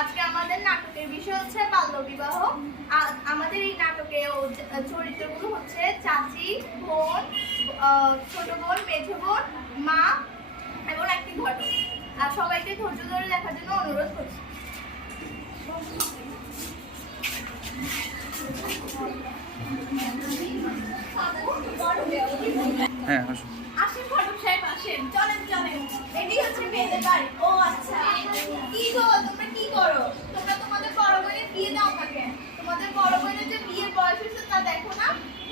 আজকে আমাদের নাটকের বিষয় হচ্ছে বাল্যবিবাহ। আমাদের এই নাটকে চরিত্রগুলো হচ্ছে চাচি, বোন, ছোট বোন, মেঝো বোন, মা এবং একটি ঘটক। আর সবাইকে ধৈর্য ধরে দেখার জন্য অনুরোধ করছি। হ্যাঁ, আসুন। আসেন ঘটক সাহেব, আসেন, চলেন চলেন। এটি হচ্ছে মেয়েদের বাড়ি। ও আচ্ছা, কি গো তোমরা কি করো? তোমরা তোমাদের বড় বোনের বিয়ে দাও না কেন? তোমাদের বড় বোনের যে বিয়ের বয়স হয়েছে তা দেখো না?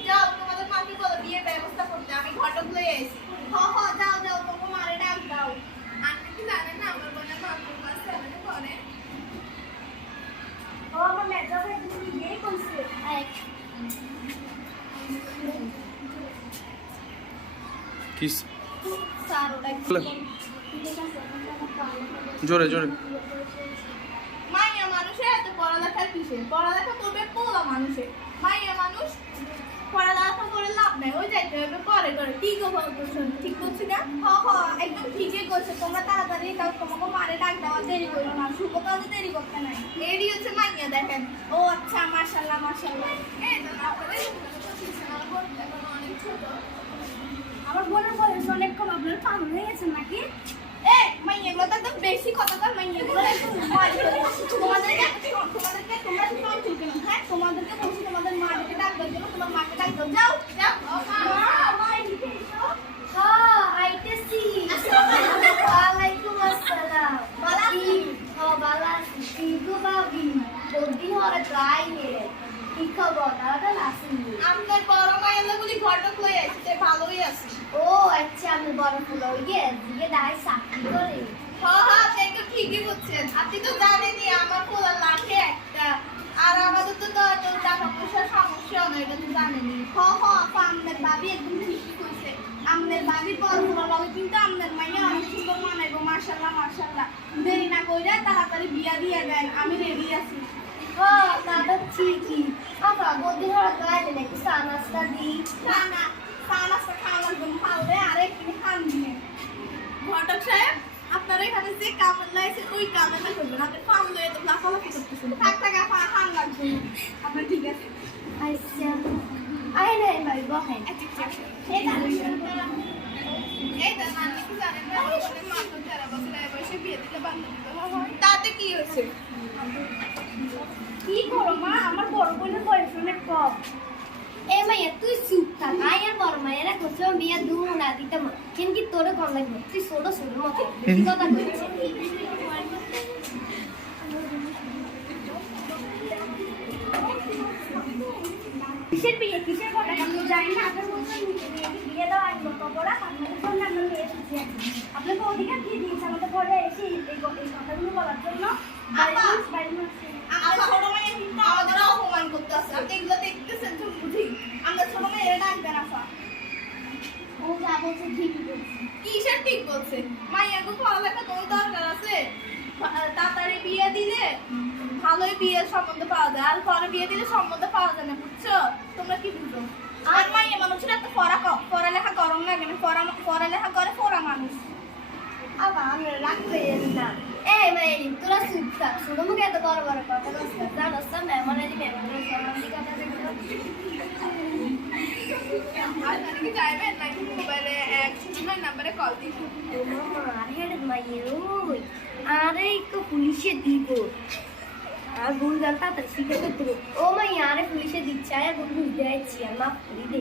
যাও তোমাদের মাকে বলো বিয়ের ব্যবস্থা করতে, আমি ঘটক লয়ে এসেছি। যাও যাও, তোমার মারে ডাক দাও। আপনি কি জানেন না আমার বোনের মাত্র ক্লাস 7 পড়ে? ও আমার মেজো ভাই তুমি বিয়ে করছে। কিস স্যার ওটা জোরে জোরে। মাইয়া মানুষের এত পড়ালেখার কিসে? পড়ালেখা করবে পোলা মানুষের। মাইয়া মানুষ পড়ালেখা করে লাভ নাই, ওই যাইতে হবে করে করে। ঠিক ঠিক করছি না? একদম ঠিকই করছে। তোমরা তাড়াতাড়ি তোমাকে মারে ডাক দেওয়া দেরি করো না, শুভ কাজে দেরি করতে নাই। এরই হচ্ছে মাইয়া, দেখেন। ও আচ্ছা, মাশাআল্লাহ মাশাআল্লাহ। এই তো অনেক ছোট। আমার বোনের বয়স অনেক কম, আপনার পাগল হয়ে গেছেন নাকি? মাইয়াগুলো তো একদম বেশি কথা কর। মাইয়াগুলো একদম তোমাদেরকে তোমরা কি কাম চলবে না? হ্যাঁ, তোমাদেরকে বলছি তোমাদের মাকে ডাক দাও, তোমার মাকে ডাক দাও। যাও যাও। আইতেছি। ওয়ালাইকুম আসসালাম। বালা আছি গো ভাবি, বৌদি হরে গাইয়ে কি খবর? দাদা আসেনি। আপনার বড় মাইয়াগুলি ঘটক লয়ে আসছে, ভালোই আছে। ও আচ্ছা, আমি বড় ফুল ইয়ে দিয়ে দাঁড়াই চাকরি করে। আপনি একটু ঠিকই বলছেন। আপনি তো জানেনই আমার পোলার লাঠে একটা, আর আমাদের তো টাকা পয়সার সমস্যা নয়, এটা তো জানেনই। আপনার ভাবি একদম ঠিকই কইছে। আপনার ভাবি বড় ফুলার লগে কিন্তু আপনার মাইয়া অনেক সুন্দর মানাইবো। মাশাআল্লাহ মাশাআল্লাহ। দেরি না কইরা তাড়াতাড়ি বিয়া দিয়ে দেন, আমি রেডি আছি। দাদা ঠিকই। আপা বৌদি হরে গাইলে নাকি চা নাস্তা দিই? চা নাস্তা খাওয়া লাগবে, খাওয়ালে আরে কিনে খান দিয়ে। ঘটক সাহেব, আপনার এখানে যে কামড় লাইছে ওই কামড়টা করবেন। আপনি ফান লয়ে তো লাফালাফি করতেছেন। থাক ফান লাগবে। আপনার ঠিক আছে। আচ্ছা, আয় নাই ভাই বহেন। এই তো আপনি কি জানেন না, আমাদের মাত্র 13 বছর বয়সে বিয়ে দিলে বাল্যবিবাহ হয়। তাতে কি হয়েছে? কি করো মা, আমার বড় বোনের বয়স অনেক কম। এ মাইয়া তুই চুপ থাক। আয়ার বড় মায়েরা করছে বিয়া দু না দিতে মা, কিন্তু তোরে কম লাগবে। তুই ছোট ছোট মতো কি কথা কইছিস? কিসের বিয়ে, কিসের কথা আমি জানি না। আপনার বলছেন বিয়ে দেওয়া আইন কবরা আপনাদের জন্য আমরা মেয়ে দিচ্ছি। আপনাকে অধিকার দিয়ে দিয়েছে আমাদের ঘরে এসে এই কথাগুলো বলার জন্য। আমাদের অপমান করতে আসছে। আপনি এগুলো দেখতেছেন তো বুঝি। আমরা ছোট মেয়েরা ডাকবেন আপা। ও যা বলছে ঠিকই বলছে। কিসের ঠিক বলছে? মাইয়াকে পড়ালেখা কোনো দরকার আছে? তাড়াতাড়ি বিয়ে দিলে ভালোই বিয়ের সম্বন্ধ পাওয়া যায়, আর পরে বিয়ে দিলে সম্বন্ধ পাওয়া যায় না, বুঝছো? তোমরা কি বুঝো? আর মাইয়া মানুষের এত পড়ালেখা করো না কেন? পড়ালেখা করে পড়া মানুষ। আবার আমরা রাখতে না। এই মেয়ে তোরা চুপ থাক, ছোট মুখে এত বড় বড় কথা বলছিস। জানোস না মেহমানের সম্বন্ধে কথা দেখো। আপনারা কি চাইবেন নাকি মোবাইলে 109 নম্বরে কল দিন? আরে মাইয়ে ওই আরে একটু পুলিশে দিব। আর ভুল জানতা তো শিখে করতে। ও মাইয়া আরে পুলিশে দিচ্ছে, আর ভুল বুঝতে যাচ্ছি আর মাফ করে দে।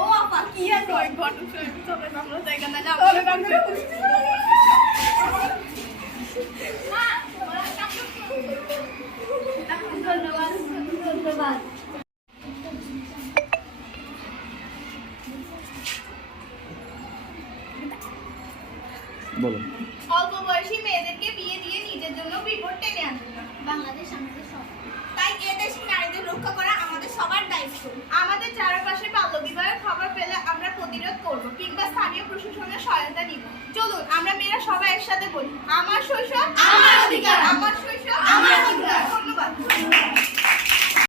ও আপা কি আর কই ঘটক সাহেব, চলে আমরা জায়গা না যাও। ধন্যবাদ ধন্যবাদ। বলো। অল্প বয়সী মেয়েদেরকে বিয়ে দিয়ে নিজের জন্য বিপদ টেনে আনবে না। বাংলাদেশ আমাদের সব, তাই এদেশে নারীদের রক্ষা করা আমাদের সবার দায়িত্ব। আমাদের চারপাশে বাল্যবিবাহের খবর পেলে আমরা প্রতিরোধ করব কিংবা স্থানীয় প্রশাসনের সহায়তা নিব। চলুন আমরা মেয়েরা সবাই একসাথে বলি, আমার শৈশব আমার অধিকার, আমার শৈশব আমার অধিকার।